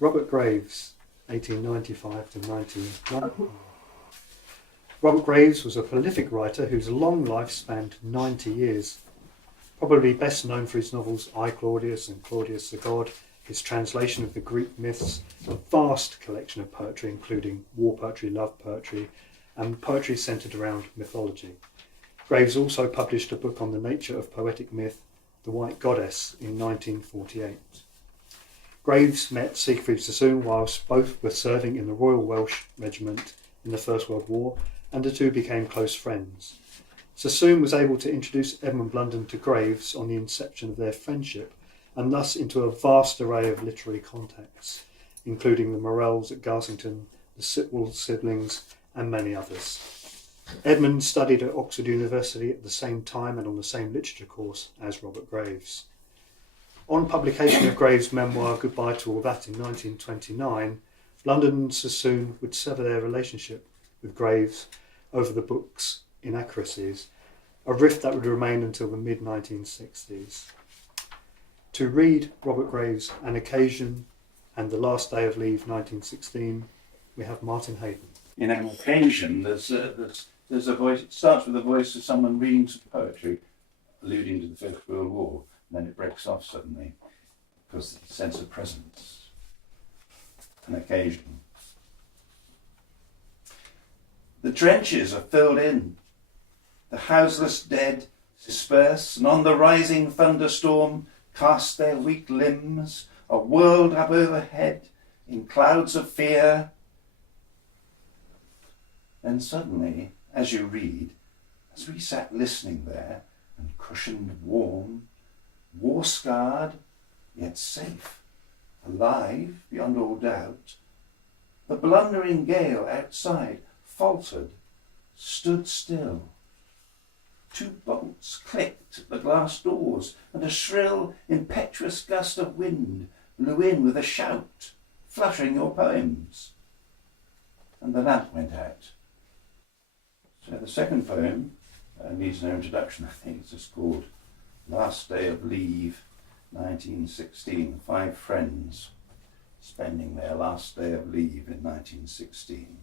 Robert Graves, 1895 to 1990. Robert Graves was a prolific writer whose long life spanned 90 years. Probably best known for his novels I, Claudius and Claudius the God, his translation of the Greek myths, a vast collection of poetry including war poetry, love poetry, and poetry centred around mythology. Graves also published a book on the nature of poetic myth, The White Goddess, in 1948. Graves met Siegfried Sassoon whilst both were serving in the Royal Welsh Regiment in the First World War, and the two became close friends. Sassoon was able to introduce Edmund Blunden to Graves on the inception of their friendship, and thus into a vast array of literary contacts, including the Morells at Garsington, the Sitwell siblings, and many others. Edmund studied at Oxford University at the same time and on the same literature course as Robert Graves. On publication of Graves' memoir Goodbye to All That in 1929, Blunden and Sassoon would sever their relationship with Graves over the book's inaccuracies, a rift that would remain until the mid-1960s. To read Robert Graves' An Occasion and The Last Day of Leave 1916, we have Martin Hayden. In An Occasion, there's a voice. It starts with the voice of someone reading some poetry, alluding to the First World War, and then it breaks off suddenly because of the sense of presence. An occasion. The trenches are filled in. The houseless dead disperse, and on the rising thunderstorm cast their weak limbs, a world up overhead in clouds of fear. Then suddenly, as you read, as we sat listening there, and cushioned warm, war-scarred, yet safe, alive beyond all doubt, the blundering gale outside faltered, stood still. Two bolts clicked at the glass doors, and a shrill, impetuous gust of wind blew in with a shout, fluttering your poems. And the lamp went out. So the second poem needs no introduction. I think it's just called Last Day of Leave, 1916. 5 friends spending their last day of leave in 1916.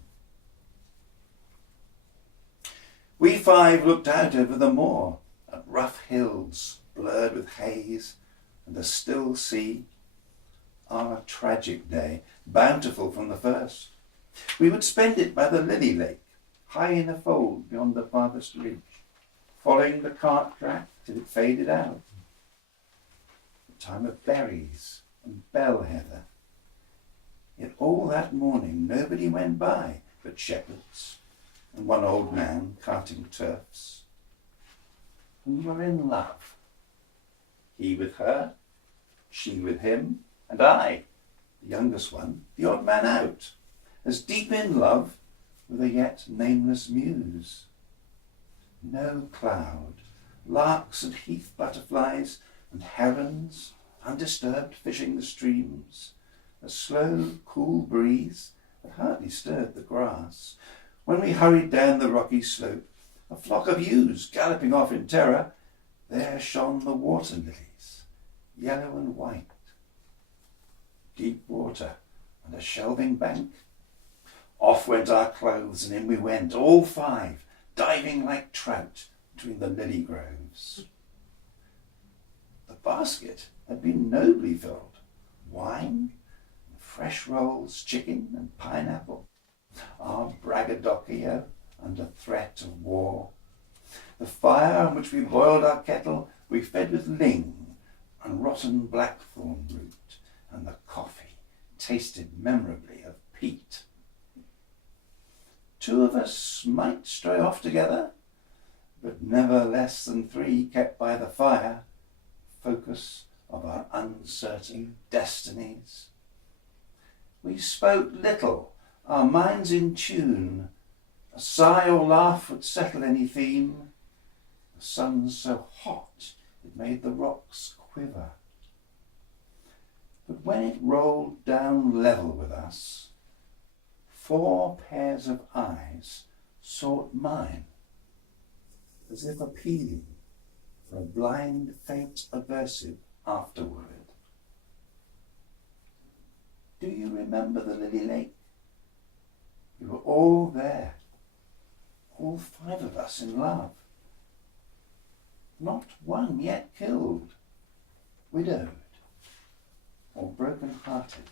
We 5 looked out over the moor at rough hills blurred with haze and a still sea. Our tragic day, bountiful from the first. We would spend it by the lily lake, high in a fold beyond the farthest ridge, following the cart track till it faded out. The time of berries and bell heather. Yet all that morning nobody went by but shepherds and one old man carting turfs. We were in love. He with her, she with him, and I, the youngest one, the odd man out, as deep in love with a yet nameless muse. No cloud, larks and heath butterflies and herons undisturbed fishing the streams, a slow, cool breeze that hardly stirred the grass. When we hurried down the rocky slope, a flock of ewes galloping off in terror, there shone the water lilies, yellow and white. Deep water and a shelving bank. Off went our clothes and in we went, all 5, diving like trout between the lily groves. The basket had been nobly filled. Wine, fresh rolls, chicken and pineapple. Our braggadocio under threat of war. The fire on which we boiled our kettle we fed with ling and rotten blackthorn root, and the coffee tasted memorably of peat. 2 of us might stray off together, but never less than 3 kept by the fire, focus of our uncertain destinies. We spoke little, our minds in tune. A sigh or laugh would settle any theme. The sun so hot it made the rocks quiver. But when it rolled down level with us, 4 pairs of eyes sought mine, as if appealing for a blind, faint aversive afterword. Do you remember the Lily Lake? We were all there, all 5 of us in love. Not one yet killed, widowed, or broken-hearted.